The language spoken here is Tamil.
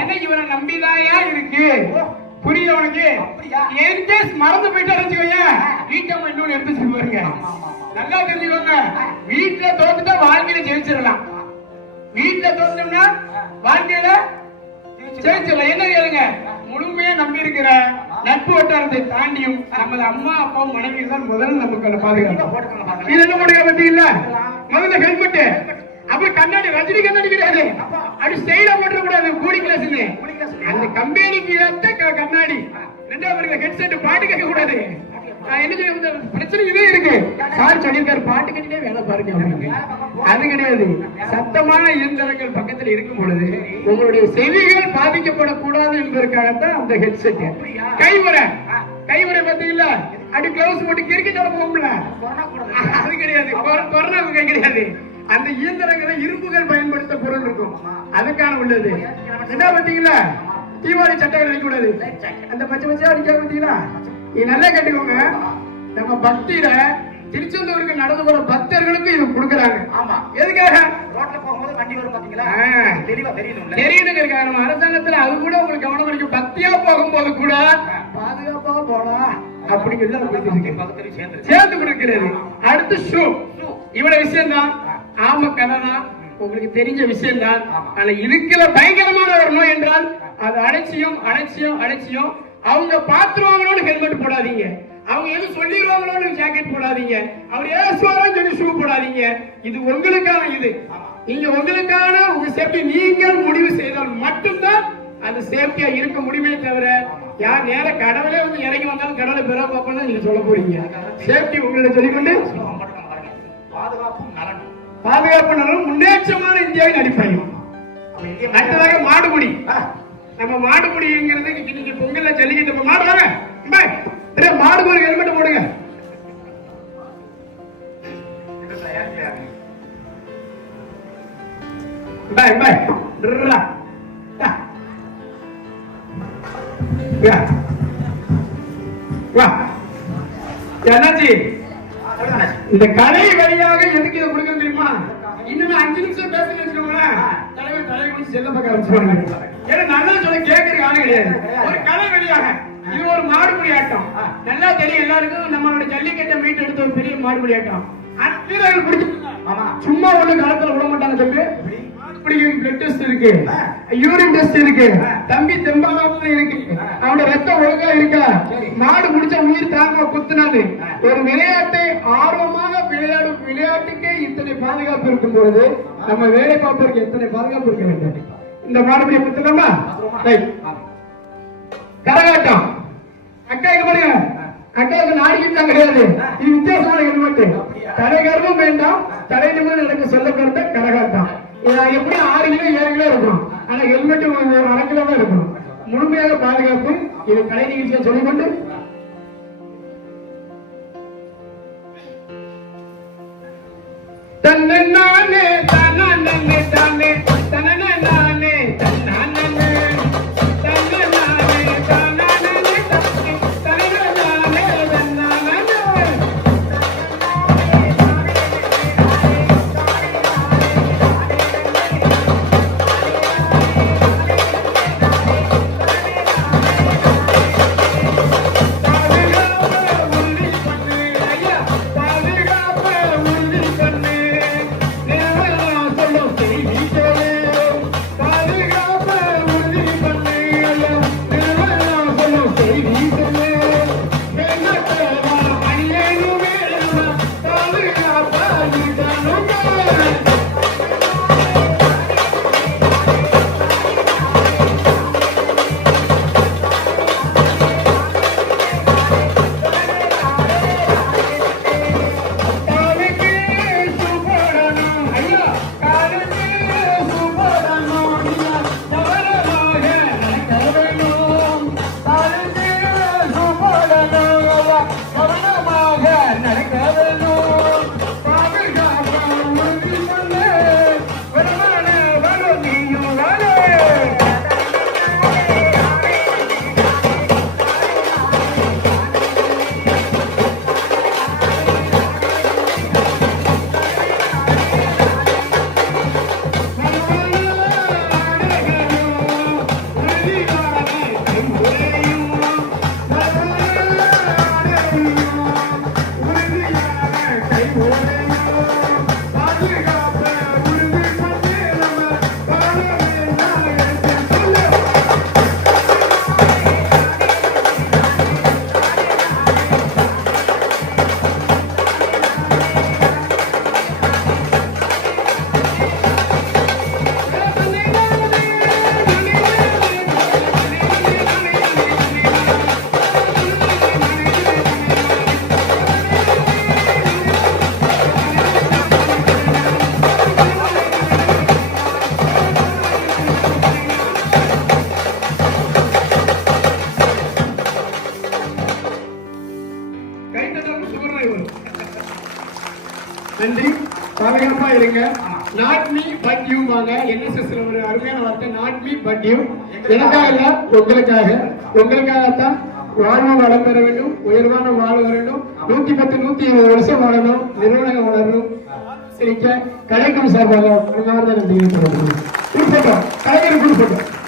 என்ன இவரை நம்பிதாயா இருக்கு. புரியுது உனக்கு? என்கேஸ் மறந்து போயிட்டு வச்சுக்கோங்க, வீட்டை இன்னொன்னு எடுத்து பாருங்க. நல்லா தெரிஞ்சுக்கோங்க, வீட்டுல தோத்துட்டா வாழ்க்கையில ஜெயிச்சிடலாம். வீட்டுல தோத்தோம்னா வாழ்க்கையில ஜெயிச்சிடலாம். என்ன கேளுங்க, முழுமையா நம்பி இருக்கிற நட்பு வட்டாரத்தை தாண்டியும் நமது அம்மா அப்பாவும் மனைவி தான் முதல்ல நமக்கு பாதுகாப்பு. இது என்ன போடுங்க பத்தி இல்ல, முதல்ல ஹெல்மெட், அப்ப கண்ணாடி, ரஜினி கண்ணாடி கிடையாது, அப்படி ஸ்டைலா போட்டுற கூடாது, கூடி கிளாஸ் அந்த கம்பெனிக்கு ஏத்த கண்ணாடி. ரெண்டாவது ஹெட்செட், பாட்டு கேட்க கூடாது. என்ன பிரச்சனை இதே இருக்கு. சார் சொல்லியிருக்காரு பாட்டு கட்டிட்டே வேலை பாருங்க அப்படின்னு. அது கிடையாது. சத்தமான இயந்திரங்கள் பக்கத்தில் இருக்கும் பொழுது உங்களுடைய செவிகள் பாதிக்கப்படக்கூடாது என்பதற்காகத்தான் அந்த ஹெட்செட். கைவரை பார்த்தீங்களா, அப்படி கிளவுஸ் போட்டு கிரிக்கெட் போகும்ல, அது கிடையாது. கொரோனா கிடையாது. அந்த இயந்திரங்களை இரும்புகள் பயன்படுத்த பொருள் இருக்கும், அதுக்கான உள்ளது. என்ன பார்த்தீங்களா, தீபாவளி சட்டைகள் அடிக்கூடாது, அந்த பச்சை பச்சையா அடிக்க பார்த்தீங்களா. நீ நல்லா கேட்டுக்கோங்க, நம்ம பக்தியில திருச்செந்தூருக்கு நடந்து போற பக்தர்களுக்கு இது கொடுக்கறாங்க. ஆமா, எதுக்காக? ரோட்ல போகும்போது வண்டி வரும் பாத்தீங்களா, தெளிவா தெரியுதுங்கிறதுக்காக. நம்ம அரசாங்கத்துல அது கூட உங்களுக்கு கவனம் கிடைக்கும். பக்தியா போகும்போது கூட பாதுகாப்பா போலாம் அப்படிங்கிறது சேர்ந்து கொடுக்கிறது. அடுத்து ஷூ, இவ்வளவு விஷயம் தான். ஆமா, கதை தான், உங்களுக்கு தெரிஞ்ச விஷயம் தான். ஆனா இதுக்குள்ள பயங்கரமான ஒரு நோய் என்றால் அது அலட்சியம். அவங்க பாத்துருவாங்களோன்னு ஹெல்மெட் போடாதீங்க, அவங்க எது சொல்லிடுவாங்களோன்னு ஜாக்கெட் போடாதீங்க, அவர் ஏசுவாரன்னு சொல்லி ஷூ போடாதீங்க. இது உங்களுக்கான, இது நீங்க உங்களுக்கான உங்க சேஃப்டி நீங்கள் முடிவு செய்தால் மட்டும்தான் அது சேஃப்டியா இருக்க முடியுமே தவிர யார் நேர கடவுளே வந்து இறங்கி வந்தாலும் கடவுளை பெற பார்ப்போம்னு நீங்க சொல்ல போறீங்க. சேஃப்டி உங்களை சொல்லிக்கொண்டு பாதுகாப்பு நலனும் முன்னேற்றமான இந்தியாவின் அடிப்படை. அடுத்ததாக மாடுபிடி. நம்ம மாடுபிடிங்கிறது இன்னைக்கு பொங்கல்ல ஜல்லிக்கட்டு மாடு வாங்க, மாடுக்கு ஒரு ஹெல்மெட் போடுங்க. என்னாச்சு, இந்த கலை வழியாக எதுக்கு இதை கொடுக்க தெரியுமா? இன்னும் 5 நிமிஷம் பேசுன்னு வச்சுக்கோங்களேன், தலைவர் முடிச்சு செல்ல பக்கம் வச்சுருவாங்க. ஏன்னா நல்லா சொல்ல கேட்கறதுக்கு ஆளு கிடையாது. ஒரு கலை வழியாக இது ஒரு மாடுபிடி ஆட்டம். நல்லா தெரியும் எல்லாருக்கும், நம்மளோட ஜல்லிக்கட்டை மீட் எடுத்த ஒரு பெரிய மாடுபிடி ஆட்டம். வீரர்கள் பிடிச்சிருக்காங்க, சும்மா ஒண்ணு காலத்துல விட மாட்டாங்க. தம்பி பிளட் டெஸ்ட் இருக்கு, யூரின் டெஸ்ட் இருக்கு, தம்பி தெம்பாக இருக்கு, அவனோட ரத்தம் ஒழுங்கா இருக்கா, மாடு முடிச்ச உயிர் தாங்க குத்துனாது. ஒரு விளையாட்டை ஆர்வமாக விளையாடும் விளையாட்டுக்கே இத்தனை பாதுகாப்பு இருக்கும் பொழுது நம்ம வேலை பார்ப்பதற்கு எத்தனை பாதுகாப்பு இருக்க வேண்டும். இந்த மாடுபிடியை குத்துலாமா? கரகாட்டம், அக்காவுக்கு பாருங்க, அக்காவுக்கு நாடிக்கிட்டான் கிடையாது, இது வித்தியாசமான ஹெல்மெட். தலைகர்வம் வேண்டாம், தலை நிமிடம் எனக்கு சொல்ல கருத்த கரகாட்டம். எப்படி 6 கிலோ 7 கிலோ இருக்கும், ஆனா ஹெல்மெட் ஒரு 1/2 கிலோ தான் இருக்கும். முழுமையாக பாதுகாப்பு. இது கலை நிகழ்ச்சியை சொல்லிக்கொண்டு தன்னை நானே தானே தானே தன்னை நானே இருங்க. நாட் மீ பட் யூ வாங்க. NSSல ஒரு அருமையான வார்த்தை நாட் மீ பட் யூ. எனக்காக இல்ல, உங்களுக்காகத்தான். வாழ்வு வளம் பெற வேண்டும், உயர்வான வாழ்வு வேண்டும், 110 120 வருஷம் வாழணும், நிறுவனம் வளரணும். சரிங்க, கலைக்கும் சார்பாக நன்றி. கலைஞர் கொடுப்போம்.